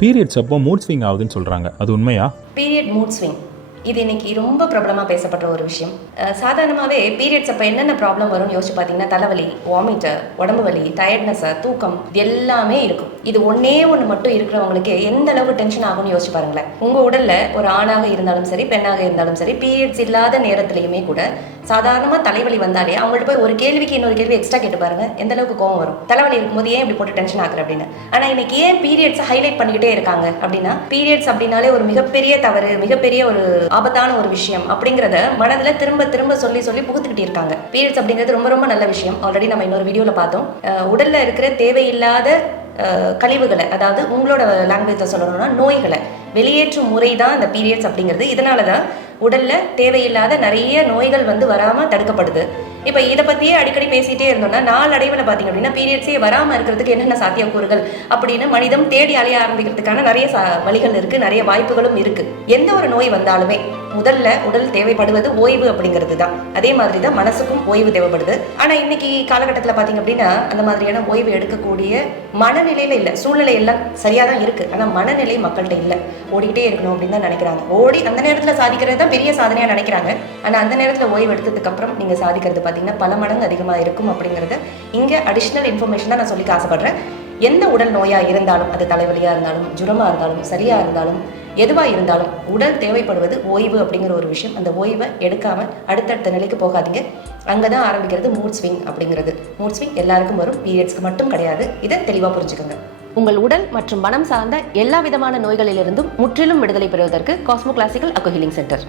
Periods அப்போ mood swing ஆகுதுன்னு சொல்கிறாங்க அது உண்மையா? பீரியட் மூட் ஸ்விங் இது இன்னைக்கு ரொம்ப பிரபலமாக பேசப்பட்ட ஒரு விஷயம். சாதாரணமாகவே பீரியட்ஸ் அப்போ என்னென்ன ப்ராப்ளம் வரும்னு யோசிச்சு பார்த்தீங்கன்னா தலைவலி வாமிட்டு உடம்பு வலி டயர்ட்னஸ் தூக்கம் இது எல்லாமே இருக்கும். இது ஒன்னே ஒன்று மட்டும் இருக்கிறவங்களுக்கு எந்த அளவு டென்ஷன் ஆகும்னு யோசிச்சு பாருங்களேன். உங்கள் உடலில் ஒரு ஆணாக இருந்தாலும் சரி பெண்ணாக இருந்தாலும் சரி பீரியட்ஸ் இல்லாத நேரத்துலையுமே கூட சாதாரணமாக தலைவலி வந்தாலே அவங்கள்ட்ட போய் ஒரு கேள்விக்கு இன்னொரு கேள்வி எக்ஸ்ட்ரா கேட்டு பாருங்க. எந்த அளவுக்கு கோவம் வரும்? தலைவலி இருக்கும்போது ஏன் இப்படி போட்டு டென்ஷன் ஆகுற அப்படின்னு. ஆனால் இன்னைக்கு ஏன் பீரியட்ஸ் ஹைலைட் பண்ணிக்கிட்டே இருக்காங்க அப்படின்னா பீரியட்ஸ் அப்படின்னாலே ஒரு மிகப்பெரிய தவறு மிகப்பெரிய ஒரு ஆபத்தான ஒரு விஷயம் அப்படிங்கிறத மனதில் திரும்ப திரும்ப சொல்லி சொல்லி புகுத்துக்கிட்டு இருக்காங்க. பீரியட்ஸ் அப்படிங்கிறது ரொம்ப ரொம்ப நல்ல விஷயம். ஆல்ரெடி நம்ம இன்னொரு வீடியோவில் பார்த்தோம். உடலில் உடல்ல இருக்கிற தேவையில்லாத கழிவுகளை அதாவது உங்களோட லாங்குவேஜில் சொல்லணும்னா நோய்களை வெளியேற்றும் முறை தான் இந்த பீரியட்ஸ் அப்படிங்கிறது. இதனால தான் உடலில் தேவையில்லாத நிறைய நோய்கள் வந்து வராமல் தடுக்கப்படுது. இப்போ இதை பற்றியே அடிக்கடி பேசிகிட்டே இருந்தோம்னா நாளடைவில் பார்த்தீங்க அப்படின்னா பீரியட்ஸே வராமல் இருக்கிறதுக்கு என்னென்ன சாத்தியக்கூறுகள் அப்படின்னு மனிதம் தேடி அலைய ஆரம்பிக்கிறதுக்கான நிறைய சா வழிகள் இருக்குது நிறைய வாய்ப்புகளும் இருக்குது எந்த ஒரு நோய் வந்தாலுமே முதல்ல உடல் தேவைப்படுவது ஓய்வு அப்படிங்கிறது தான். அதே மாதிரி தான் மனசுக்கும் ஓய்வு தேவைப்படுது. ஆனால் இன்னைக்கு காலகட்டத்தில் பார்த்தீங்க அப்படின்னா அந்த மாதிரியான ஓய்வு எடுக்கக்கூடிய மனநிலையில் இல்லை சூழ்நிலை எல்லாம் சரியாக தான் இருக்குது ஆனால் மனநிலை மக்கள்கிட்ட இல்லை. ஓடிக்கிட்டே இருக்கணும் அப்படின்னு தான் நினைக்கிறாங்க. ஓடி அந்த நேரத்தில் சாதிக்கிறது தான் பெரிய சாதனையாக நினைக்கிறாங்க. ஆனால் அந்த நேரத்தில் ஓய்வு எடுத்ததுக்கு அப்புறம் சாதிக்கிறது பார்த்தீங்கன்னா பல மடங்கு அதிகமாக இருக்கும் அப்படிங்கிறது இங்கே அடிஷ்னல் இன்ஃபர்மேஷனாக நான் சொல்லிக்க ஆசைப்படுறேன். எந்த உடல் நோயாக இருந்தாலும் அது தலைவலியாக இருந்தாலும் ஜுரமாக இருந்தாலும் சரியாக இருந்தாலும் எதுவாக இருந்தாலும் உடல் தேவைப்படுவது ஓய்வு அப்படிங்கிற ஒரு விஷயம். அந்த ஓய்வை எடுக்காமல் அடுத்தடுத்த நிலைக்கு போகாதீங்க. அங்கே தான் ஆரம்பிக்கிறது மூட் ஸ்விங் அப்படிங்கிறது. மூட் ஸ்விங் எல்லாருக்கும் வரும். பீரியட்ஸ்க்கு மட்டும் கிடையாது. இதை தெளிவாக புரிஞ்சுக்கோங்க. உங்கள் உடல் மற்றும் மனம் சார்ந்த எல்லா விதமான நோய்களிலிருந்தும் முற்றிலும் விடுதலை பெறுவதற்கு cosmo classical acu healing center